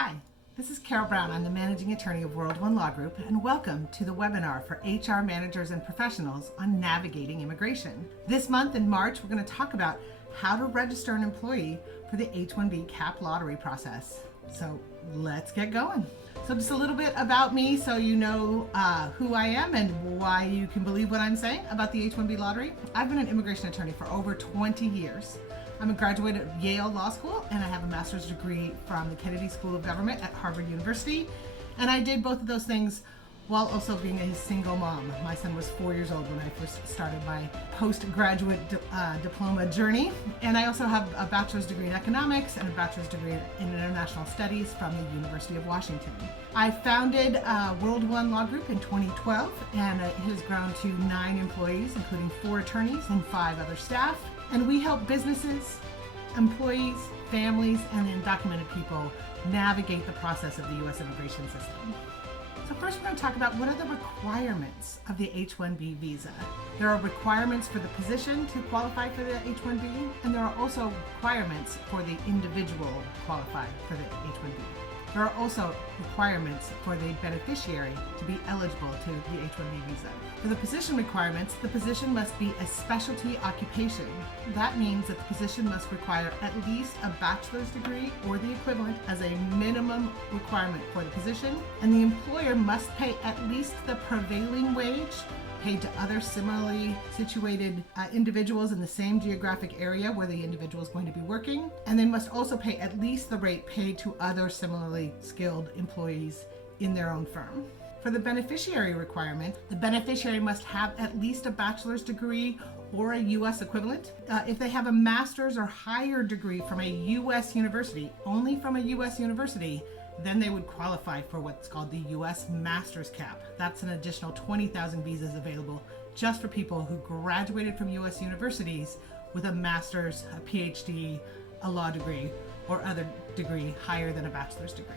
Hi, this is Carol Brown. I'm the Managing Attorney of World One Law Group, and welcome to the webinar for HR managers and professionals on navigating immigration. This month in March, we're going to talk about how to register an employee for the H1B cap lottery process. So let's get going. So just a little bit about me so you know who I am and why you can believe what I'm saying about the H1B lottery. I've been an immigration attorney for over 20 years. I'm a graduate of Yale Law School, and I have a master's degree from the Kennedy School of Government at Harvard University. And I did both of those things while also being a single mom. My son was 4 years old when I first started my postgraduate diploma journey. And I also have a bachelor's degree in economics and a bachelor's degree in international studies from the University of Washington. I founded World One Law Group in 2012, and it has grown to 9 employees, including 4 attorneys and 5 other staff. And we help businesses, employees, families, and undocumented people navigate the process of the U.S. immigration system. So first we're going to talk about what are the requirements of the H1B visa. There are requirements for the position to qualify for the H1B, and there are also requirements for the individual qualified for the H1B. There are also requirements for the beneficiary to be eligible to the H1B visa. For the position requirements, the position must be a specialty occupation. That means that the position must require at least a bachelor's degree or the equivalent as a minimum requirement for the position, and the employer must pay at least the prevailing wage paid to other similarly situated individuals in the same geographic area where the individual is going to be working, and they must also pay at least the rate paid to other similarly skilled employees in their own firm. For the beneficiary requirement, the beneficiary must have at least a bachelor's degree or a U.S. equivalent. If they have a master's or higher degree from a U.S. university, only from a U.S. university, then they would qualify for what's called the U.S. Master's Cap. That's an additional 20,000 visas available just for people who graduated from U.S. universities with a master's, a PhD, a law degree, or other degree higher than a bachelor's degree.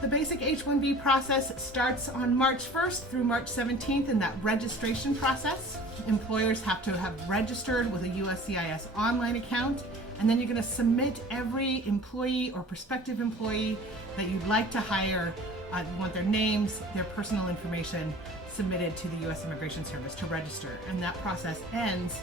The basic H-1B process starts on March 1st through March 17th in that registration process. Employers have to have registered with a USCIS online account, and then you're going to submit every employee or prospective employee that you'd like to hire. You want their names, their personal information submitted to the U.S. Immigration Service to register. And that process ends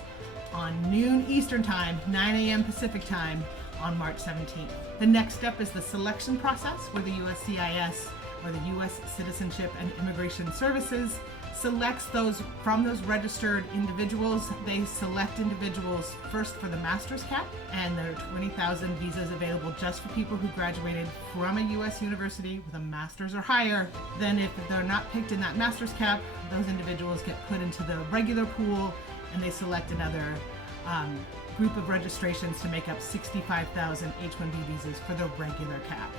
on noon Eastern Time, 9 a.m. Pacific Time on March 17th. The next step is the selection process, where the USCIS, or the U.S. Citizenship and Immigration Services, selects those from those registered individuals. They select individuals first for the master's cap, and there are 20,000 visas available just for people who graduated from a U.S. university with a master's or higher. Then if they're not picked in that master's cap, those individuals get put into the regular pool, and they select another group of registrations to make up 65,000 H-1B visas for the regular cap.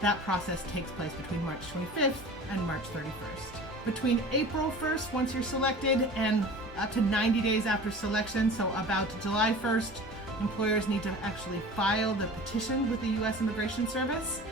That process takes place between March 25th and March 31st. Between April 1st, once you're selected, and up to 90 days after selection, so about July 1st, employers need to actually file the petition with the U.S. Immigration Service.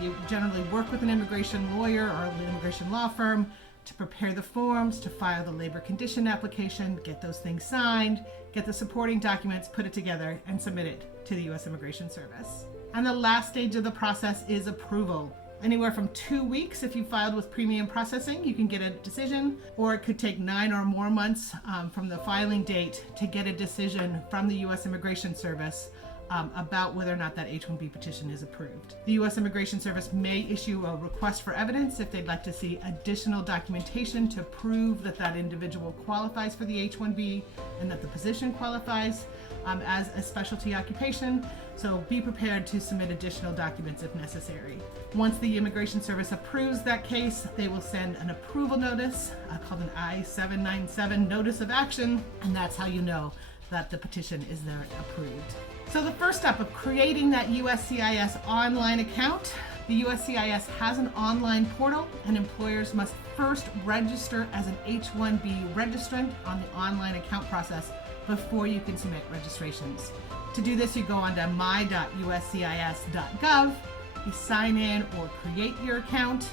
You generally work with an immigration lawyer or an immigration law firm to prepare the forms, to file the labor condition application, get those things signed, get the supporting documents, put it together, and submit it to the U.S. Immigration Service. And the last stage of the process is approval. Anywhere from 2 weeks if you filed with premium processing, you can get a decision, or it could take 9 or more months from the filing date to get a decision from the U.S. Immigration Service about whether or not that H-1B petition is approved. The U.S. Immigration Service may issue a request for evidence if they'd like to see additional documentation to prove that that individual qualifies for the H-1B and that the position qualifies as a specialty occupation. So be prepared to submit additional documents if necessary. Once the Immigration Service approves that case, they will send an approval notice called an I-797 notice of action, and that's how you know that the petition is there approved. So the first step of creating that USCIS online account, the USCIS has an online portal, and employers must first register as an H-1B registrant on the online account process before you can submit registrations. To do this, you go onto my.uscis.gov, you sign in or create your account.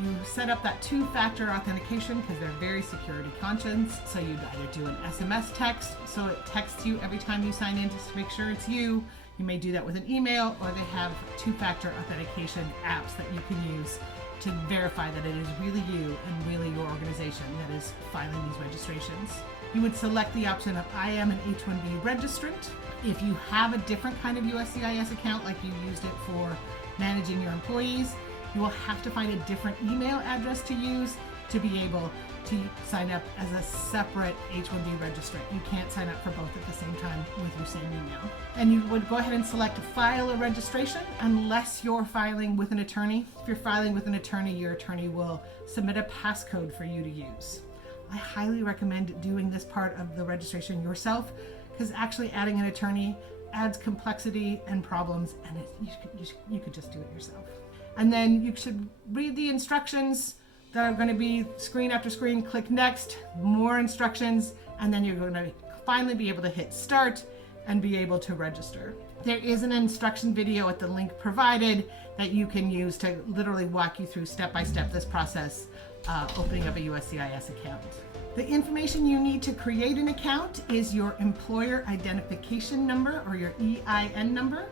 You set up that two-factor authentication because they're very security conscious. So you'd either do an SMS text, so it texts you every time you sign in just to make sure it's you. You may do that with an email, or they have two-factor authentication apps that you can use to verify that it is really you and really your organization that is filing these registrations. You would select the option of I am an H1B registrant. If you have a different kind of USCIS account, like you used it for managing your employees, you will have to find a different email address to use to be able to sign up as a separate H1B registrant. You can't sign up for both at the same time with your same email. And you would go ahead and select file a registration unless you're filing with an attorney. If you're filing with an attorney, your attorney will submit a passcode for you to use. I highly recommend doing this part of the registration yourself, because actually adding an attorney adds complexity and problems, and you could just do it yourself. And then you should read the instructions that are going to be screen after screen. Click next, more instructions, and then you're going to finally be able to hit start and be able to register. There is an instruction video at the link provided that you can use to literally walk you through step by step this process, opening up a USCIS account. The information you need to create an account is your employer identification number, or your EIN number,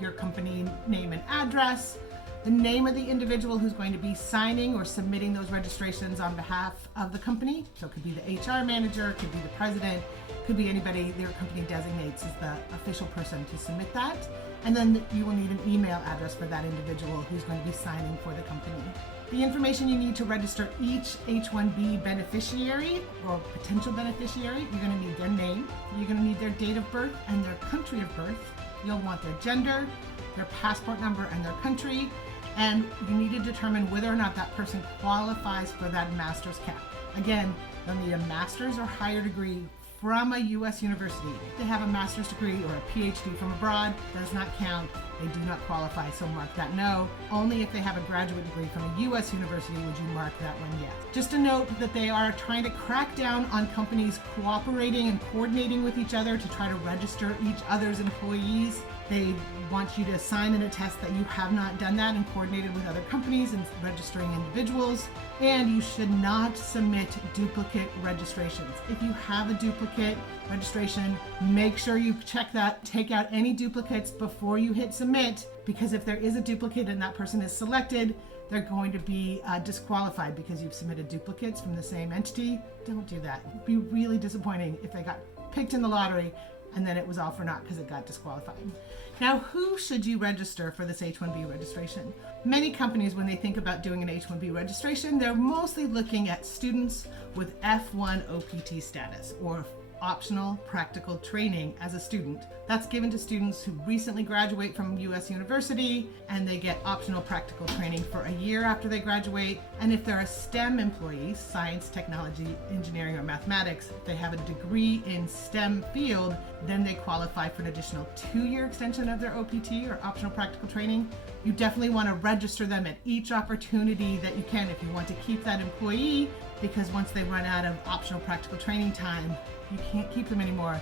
your company name and address, the name of the individual who's going to be signing or submitting those registrations on behalf of the company. So it could be the HR manager, it could be the president, it could be anybody their company designates as the official person to submit that. And then you will need an email address for that individual who's going to be signing for the company. The information you need to register each H1B beneficiary or potential beneficiary: you're going to need their name, you're going to need their date of birth and their country of birth. You'll want their gender, their passport number and their country, and you need to determine whether or not that person qualifies for that master's cap. Again, they'll need a master's or higher degree from a U.S. university. If they have a master's degree or a PhD from abroad, does not count. They do not qualify, so mark that no. Only if they have a graduate degree from a U.S. university would you mark that one yes. Just a note that they are trying to crack down on companies cooperating and coordinating with each other to try to register each other's employees. They want you to sign and attest that you have not done that and coordinated with other companies and registering individuals. And you should not submit duplicate registrations. If you have a duplicate registration, make sure you check that. Take out any duplicates before you hit submit, because if there is a duplicate and that person is selected, they're going to be disqualified because you've submitted duplicates from the same entity. Don't do that. It'd be really disappointing if they got picked in the lottery and then it was all for naught because it got disqualified. Now, who should you register for this H1B registration? Many companies, when they think about doing an H1B registration, they're mostly looking at students with F1 OPT status, or optional practical training as a student. That's given to students who recently graduate from U.S. university, and they get optional practical training for a year after they graduate. And if they're a STEM employee, science, technology, engineering, or mathematics, if they have a degree in STEM field, then they qualify for an additional 2-year extension of their OPT, or optional practical training. You definitely want to register them at each opportunity that you can if you want to keep that employee, because once they run out of optional practical training time, you can't keep them anymore.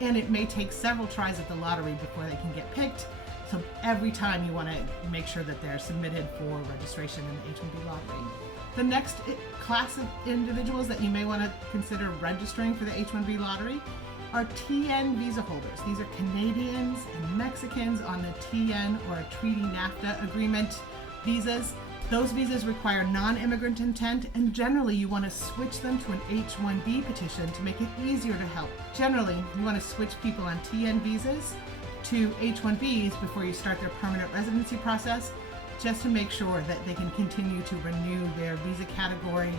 And it may take several tries at the lottery before they can get picked. So every time you want to make sure that they're submitted for registration in the H1B lottery. The next class of individuals that you may want to consider registering for the H1B lottery are TN visa holders. These are Canadians and Mexicans on the TN, or a Treaty NAFTA agreement visas. Those visas require non-immigrant intent, and generally you want to switch them to an H1B petition to make it easier to help. Generally, you want to switch people on TN visas to H1Bs before you start their permanent residency process, just to make sure that they can continue to renew their visa category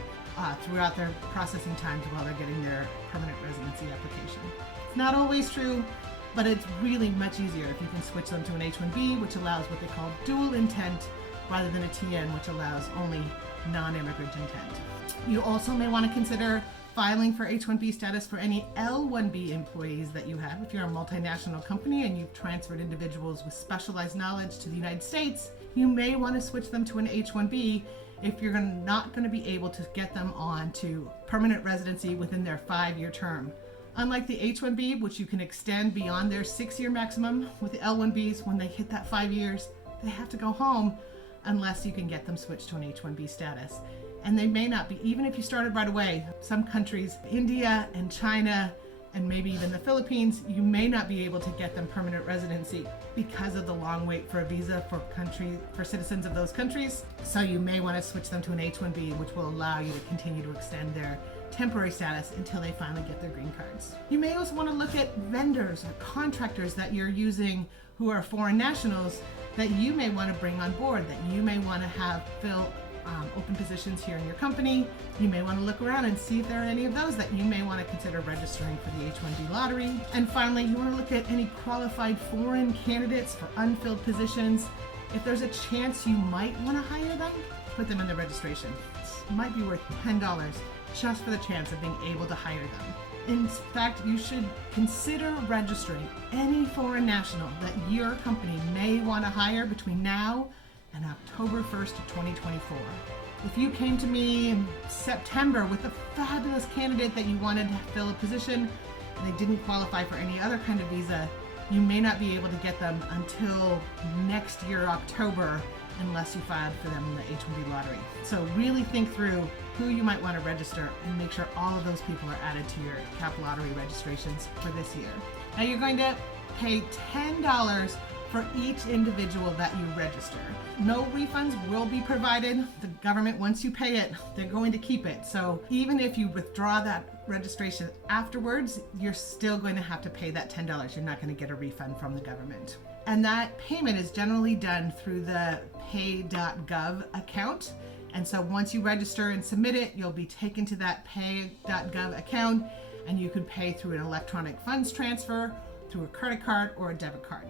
throughout their processing times while they're getting their permanent residency application. It's not always true, but it's really much easier if you can switch them to an H1B, which allows what they call dual intent, rather than a TN, which allows only non-immigrant intent. You also may want to consider filing for H1B status for any L1B employees that you have. If you're a multinational company and you've transferred individuals with specialized knowledge to the United States, you may want to switch them to an H1B if you're not going to be able to get them on to permanent residency within their 5-year term. Unlike the H1B, which you can extend beyond their 6-year maximum, with the L1Bs, when they hit that 5 years, they have to go home unless you can get them switched to an H1B status. And they may not be, even if you started right away. Some countries, India and China and maybe even the Philippines, you may not be able to get them permanent residency because of the long wait for a visa for citizens of those countries. So you may want to switch them to an H1B, which will allow you to continue to extend their temporary status until they finally get their green cards. You may also want to look at vendors or contractors that you're using who are foreign nationals that you may want to bring on board, that you may want to have fill open positions here in your company. You may want to look around and see if there are any of those that you may want to consider registering for the H1B lottery. And finally, you want to look at any qualified foreign candidates for unfilled positions. If there's a chance you might want to hire them, put them in the registration. It might be worth $10 just for the chance of being able to hire them. In fact, you should consider registering any foreign national that your company may want to hire between now and October 1st, 2024. If you came to me in September with a fabulous candidate that you wanted to fill a position and they didn't qualify for any other kind of visa, you may not be able to get them until next year, October, unless you filed for them in the H1B lottery. So really think through who you might want to register and make sure all of those people are added to your CAP lottery registrations for this year. Now you're going to pay $10 for each individual that you register. No refunds will be provided. The government, once you pay it, they're going to keep it. So even if you withdraw that registration afterwards, you're still going to have to pay that $10. You're not going to get a refund from the government. And that payment is generally done through the pay.gov account. And so once you register and submit it, you'll be taken to that pay.gov account, and you can pay through an electronic funds transfer, through a credit card or a debit card.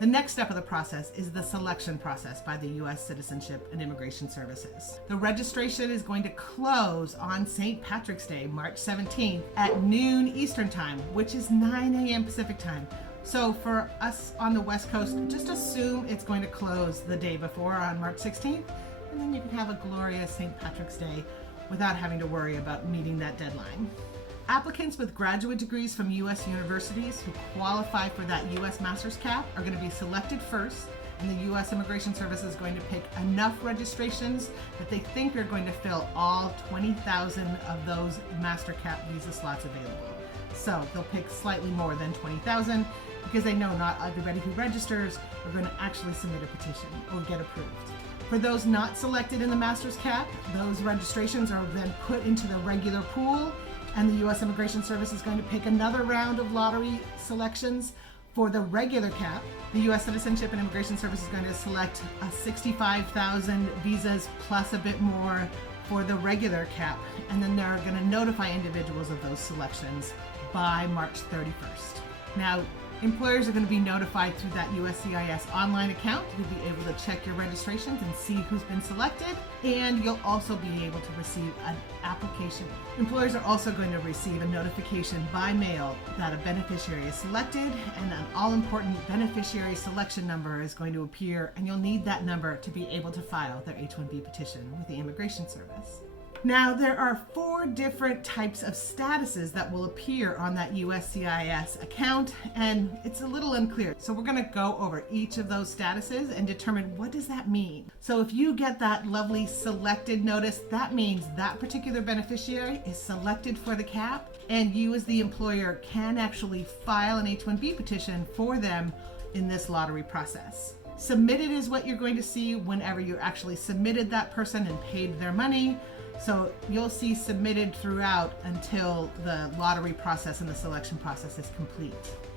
The next step of the process is the selection process by the U.S. Citizenship and Immigration Services. The registration is going to close on St. Patrick's Day, March 17th at noon Eastern Time, which is 9 a.m. Pacific Time. So for us on the West Coast, just assume it's going to close the day before on March 16th, and then you can have a glorious St. Patrick's Day without having to worry about meeting that deadline. Applicants with graduate degrees from U.S. universities who qualify for that U.S. Master's Cap are going to be selected first, and the U.S. Immigration Service is going to pick enough registrations that they think are going to fill all 20,000 of those Master Cap visa slots available. So they'll pick slightly more than 20,000 because they know not everybody who registers are going to actually submit a petition or get approved. For those not selected in the Master's Cap, those registrations are then put into the regular pool, and the U.S. Immigration Service is going to pick another round of lottery selections for the regular cap. The U.S. Citizenship and Immigration Service is going to select 65,000 visas plus a bit more for the regular cap, and then they're going to notify individuals of those selections by March 31st. Now, employers are going to be notified through that USCIS online account. You'll be able to check your registrations and see who's been selected, and you'll also be able to receive an application. Employers are also going to receive a notification by mail that a beneficiary is selected, and an all-important beneficiary selection number is going to appear, and you'll need that number to be able to file their H1B petition with the Immigration Service. Now, there are 4 different types of statuses that will appear on that USCIS account, and it's a little unclear. So we're going to go over each of those statuses and determine what does that mean. So if you get that lovely selected notice, that means that particular beneficiary is selected for the cap, and you as the employer can actually file an H1B petition for them in this lottery process. Submitted is what you're going to see whenever you actually submitted that person and paid their money. So you'll see submitted throughout until the lottery process and the selection process is complete.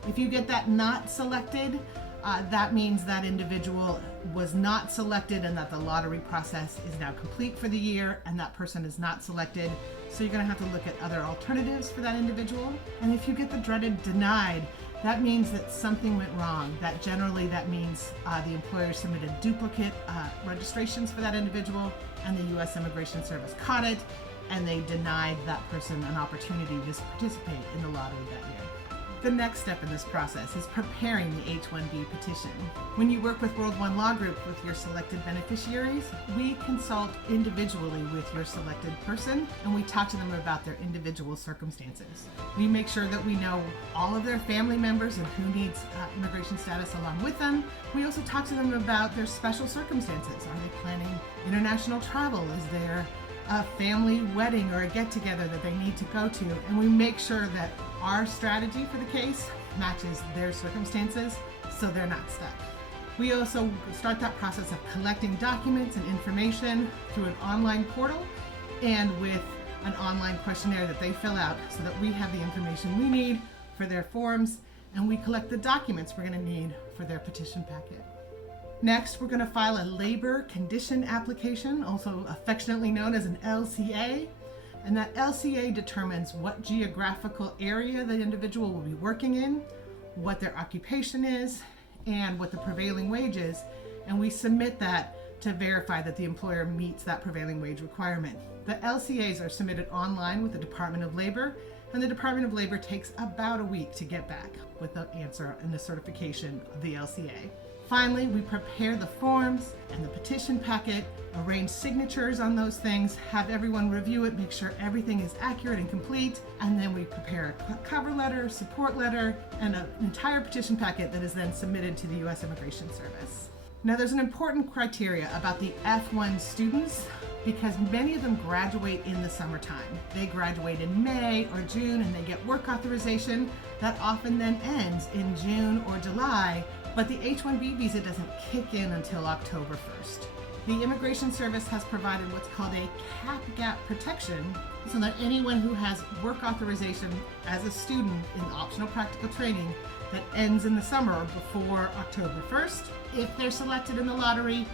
If you get that not selected, that means that individual was not selected and that the lottery process is now complete for the year, and that person is not selected. So you're going to have to look at other alternatives for that individual. And if you get the dreaded denied, that means that something went wrong. That generally means the employer submitted duplicate registrations for that individual, and the U.S. Immigration Service caught it, and they denied that person an opportunity to participate in the lottery that year. The next step in this process is preparing the H1B petition. When you work with World One Law Group with your selected beneficiaries, we consult individually with your selected person, and we talk to them about their individual circumstances. We make sure that we know all of their family members and who needs immigration status along with them. We also talk to them about their special circumstances. Are they planning international travel? Is there a family wedding or a get-together that they need to go to, and we make sure that our strategy for the case matches their circumstances so they're not stuck. We also start that process of collecting documents and information through an online portal and with an online questionnaire that they fill out so that we have the information we need for their forms, and we collect the documents we're going to need for their petition packet. Next, we're going to file a labor condition application, also affectionately known as an LCA. And that LCA determines what geographical area the individual will be working in, what their occupation is, and what the prevailing wage is. And we submit that to verify that the employer meets that prevailing wage requirement. The LCAs are submitted online with the Department of Labor, and the Department of Labor takes about a week to get back with the answer and the certification of the LCA. Finally, we prepare the forms and the petition packet, arrange signatures on those things, have everyone review it, make sure everything is accurate and complete, and then we prepare a cover letter, support letter, and an entire petition packet that is then submitted to the U.S. Immigration Service. Now, there's an important criteria about the F1 students because many of them graduate in the summertime. They graduate in May or June and they get work authorization that often then ends in June or July, but the H1B visa doesn't kick in until October 1st. The Immigration Service has provided what's called a cap gap protection so that anyone who has work authorization as a student in optional practical training that ends in the summer or before October 1st, if they're selected in the lottery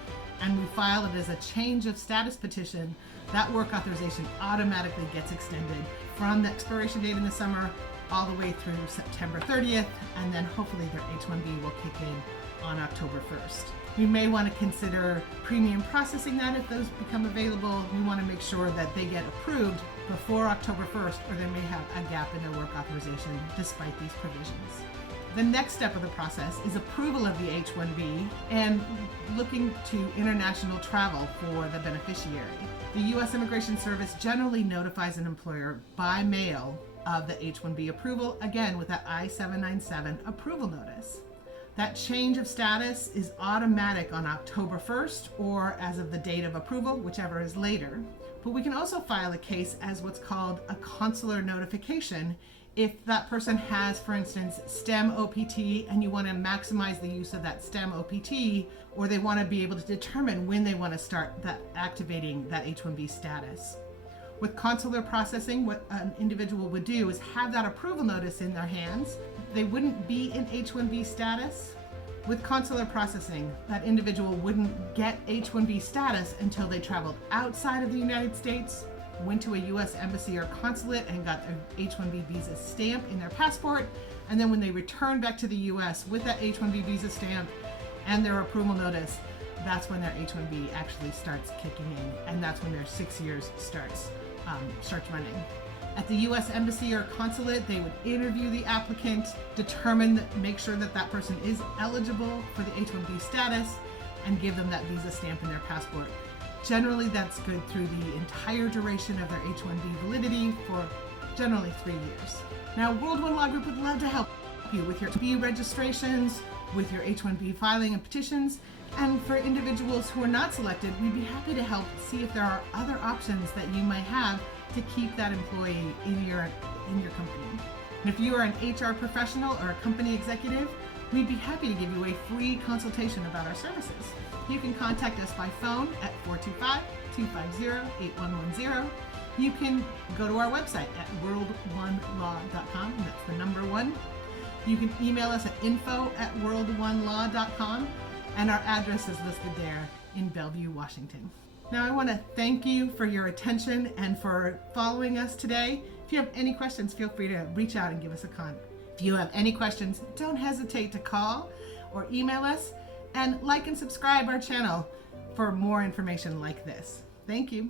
and we file it as a change of status petition, that work authorization automatically gets extended from the expiration date in the summer all the way through September 30th, and then hopefully their H1B will kick in on October 1st. We may want to consider premium processing that if those become available. We want to make sure that they get approved before October 1st, or they may have a gap in their work authorization despite these provisions. The next step of the process is approval of the H1B and looking to international travel for the beneficiary. The U.S. Immigration Service generally notifies an employer by mail of the H1B approval, again with that I-797 approval notice. That change of status is automatic on October 1st or as of the date of approval, whichever is later. But we can also file a case as what's called a consular notification if that person has, for instance, STEM OPT and you want to maximize the use of that STEM OPT, or they want to be able to determine when they want to start activating that H1B status. With consular processing, what an individual would do is have that approval notice in their hands. They wouldn't be in H1B status. With consular processing, that individual wouldn't get H1B status until they traveled outside of the United States, went to a U.S. embassy or consulate and got their H1B visa stamp in their passport, and then when they return back to the U.S. with that H1B visa stamp and their approval notice, that's when their H1B actually starts kicking in, and that's when their 6 years starts running. At the U.S. embassy or consulate, they would interview the applicant, make sure that that person is eligible for the H1B status, and give them that visa stamp in their passport. Generally, that's good through the entire duration of their H1B validity for generally 3 years. Now, World One Law Group would love to help you with your H1B registrations, with your H1B filing and petitions, and for individuals who are not selected, we'd be happy to help see if there are other options that you might have to keep that employee in your company. And if you are an HR professional or a company executive, we'd be happy to give you a free consultation about our services. You can contact us by phone at 425-250-8110. You can go to our website at world1law.com, and that's the number 1. You can email us at info@world1law.com, and our address is listed there in Bellevue, Washington. Now, I want to thank you for your attention and for following us today. If you have any questions, feel free to reach out and give us a call. If you have any questions, don't hesitate to call or email us, and like and subscribe our channel for more information like this. Thank you.